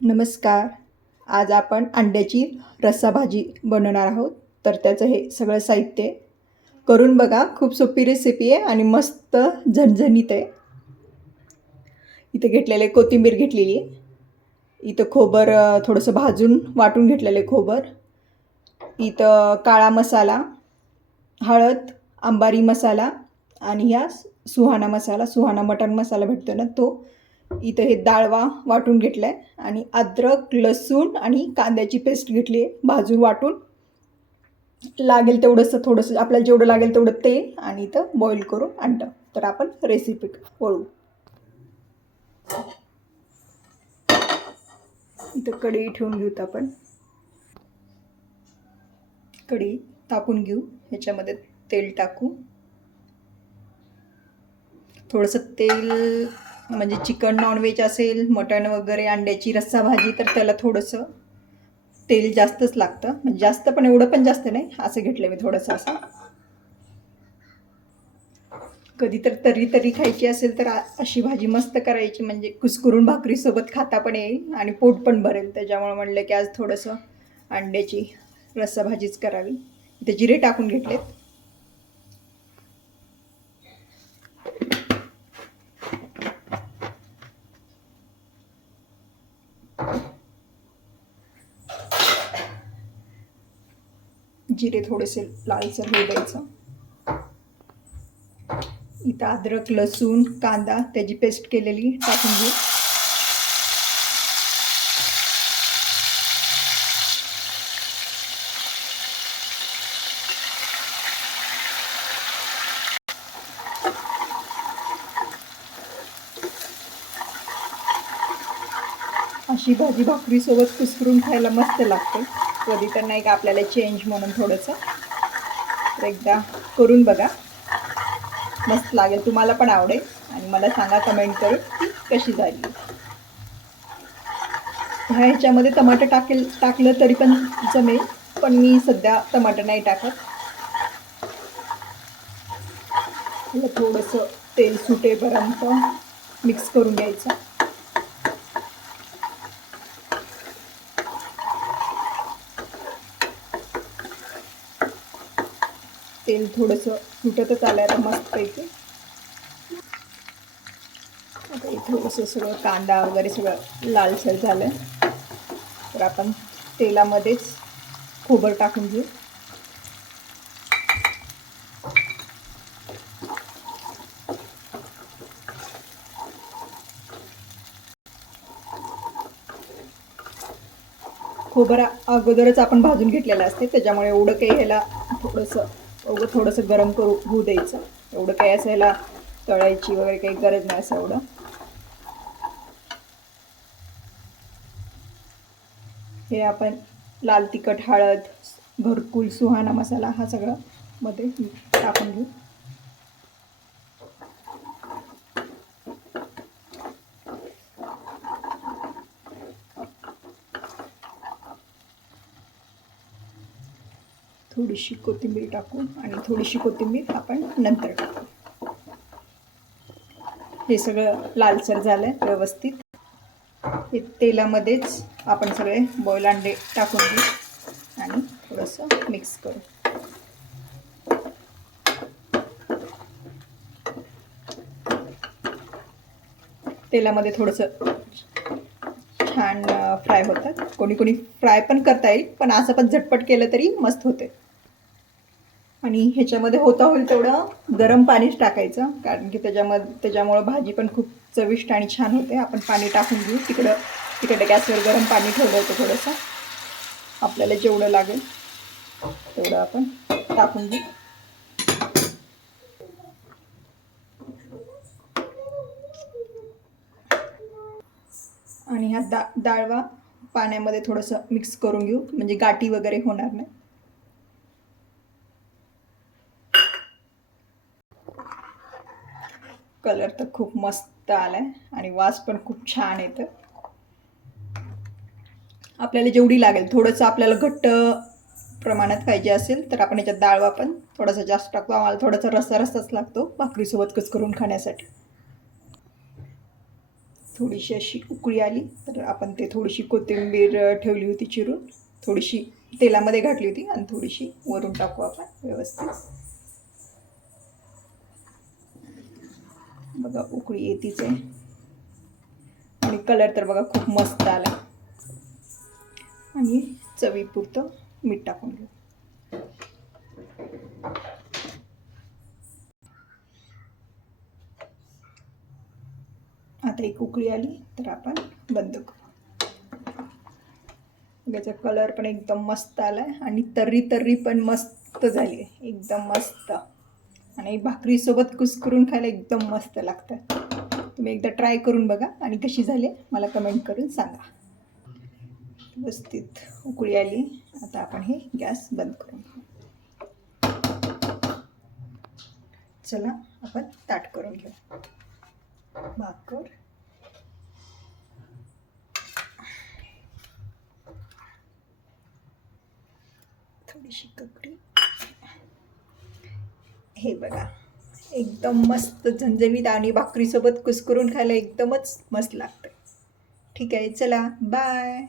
नमस्कार. आज आपण अंड्याची रस्सा भाजी बनवणार आहोत. तर त्याचं हे सगळं साहित्य आहे. करून बघा, खूप सोपी रेसिपी आहे आणि मस्त झणझणीत आहे. इथे घेतलेले कोथिंबीर घेतलेली आहे. इथं खोबर थोडंसं भाजून वाटून घेतलेलं आहे खोबर. इथं काळा मसाला, हळद, अंबारी मसाला आणि ह्या सुहाना मटण मसाला भेटतो ना तो. इथं हे डाळवा वाटून घेतला आहे आणि अद्रक, लसूण आणि कांद्याची पेस्ट घेतली आहे भाजून वाटून. लागेल तेवढंसं थोडंसं आपल्याला जेवढं लागेल तेवढं तेल आणि इथं बॉईल करून अंडं. तर आपण रेसिपी वळू. इथं कढई ठेवून घेऊत आपण. कढई तापून घेऊ. ह्याच्यामध्ये तेल टाकू. थोडंसं तेल म्हणजे चिकन नॉनव्हेज असेल, मटण वगैरे, अंड्याची रस्सा भाजी तर त्याला थोडंसं तेल जास्तच लागतं. म्हणजे जास्त पण एवढं पण जास्त नाही, असं घेतलं मी थोडंसं असं. कधी तर तरी तरी खायची असेल तर अशी भाजी मस्त करायची, म्हणजे कुस्करून भाकरीसोबत खाता पण येईल आणि पोट पण भरेल. त्याच्यामुळे म्हणलं की आज थोडंसं अंड्याची रस्सा भाजीच करावी. इथे जिरे टाकून घेतलेत. जिरे थोडेसे लालसर होऊ द्यायचं. इथं अद्रक, लसूण, कांदा त्याची पेस्ट केलेली टाकून घेऊ. अशी भाजी भाकरीसोबत कुस्करून खायला मस्त लागते. कधी तर नाही का आपल्याला चेंज म्हणून थोडंसं. तर एकदा करून बघा, मस्त लागेल, तुम्हाला पण आवडेल आणि मला सांगा कमेंट करून की कशी झाली. ह्याच्यामध्ये टमाटर टाकलं तरी पण जमेल, पण मी सध्या टमाटर नाही टाकत. थोडंसं तेल सुटेपर्यंत मिक्स करून घ्यायचं. तेल थोडंसं सुटतच आलं आता मस्तपैकी. आता थोडंसं सगळं कांदा वगैरे सगळं लालसर झालं तर आपण तेलामध्येच खोबर टाकून घेऊ. खोबर अगोदरच आपण भाजून घेतलेलं असते, त्याच्यामुळे एवढं काही ह्याला थोडंसं गरम होऊ द्यायचं. एवढं काही असं ह्याला तळायची वगैरे काही गरज नाही असं एवढं. हे आपण लाल तिखट, हळद, घरकुल सुहाना मसाला हा सगळं मध्ये टाकून घेऊ. थोडीशी कोथिंबीर टाकू आणि थोडीशी कोथिंबीर आपण नंतर टाकू. हे सगळं लालसर झालं व्यवस्थित. हे तेलामध्येच आपण सगळे बॉईल अंडे टाकून घेऊ आणि थोडंसं मिक्स करू. तेलामध्ये थोडंसं छान फ्राय होतात. कोणी कोणी फ्राय पण करता येईल, पण असं पण झटपट केलं तरी मस्त होते. आणि ह्याच्यामध्ये होईल तेवढं गरम पाणीच टाकायचं, कारण की त्याच्यामुळं भाजी पण खूप चविष्ट आणि छान होते. आपण पाणी टाकून घेऊ. तिकडे गॅसवर गरम पाणी ठेवलं होतं थोडंसं. आपल्याला जेवढं लागेल तेवढं आपण टाकून घेऊ. आणि हा डाळवा पाण्यामध्ये थोडंसं मिक्स करून घेऊ, म्हणजे गाठी वगैरे होणार नाही. कलर तर खूप मस्त आलाय आणि वास पण खूप छान येतं. आपल्याला जेवढी लागेल, थोडंसं आपल्याला घट्ट प्रमाणात पाहिजे असेल तर आपण याच्यात डाळवा पण थोडासा जास्त टाकतो. आम्हाला थोडासा रस्साच लागतो भाकरीसोबत करून खाण्यासाठी. थोडीशी अशी उकळी आली तर आपण ते थोडीशी कोथिंबीर ठेवली होती चिरून, थोडीशी तेलामध्ये घातली होती आणि थोडीशी वरून टाकू आपण व्यवस्थित. बघा उकळी येतीच आहे आणि कलर तर बघा खूप मस्त आला. आणि चवीपुरतं मीठ टाकून घेऊ. आता एक उकळी आली तर आपण बंद करू. याचा कलर पण एकदम मस्त आला आहे आणि तर्री तर्री पण मस्त झाली आहे, एकदम मस्त. आणि भाकरीसोबत कुस्करून खायला एकदम मस्त लागतं. तुम्ही एकदा ट्राय करून बघा आणि कशी झाली मला कमेंट करून सांगा. व्यवस्थित उकळी आली. आता आपण हे गॅस बंद करून घेऊ. चला आपण ताट करून घेऊ. भाकर थोडीशी ककडी. हे बघा एकदम मस्त झणझणीत आणि भाकरीसोबत कुस्करून खायला एकदमच मस्त लागतं. ठीक आहे, चला बाय.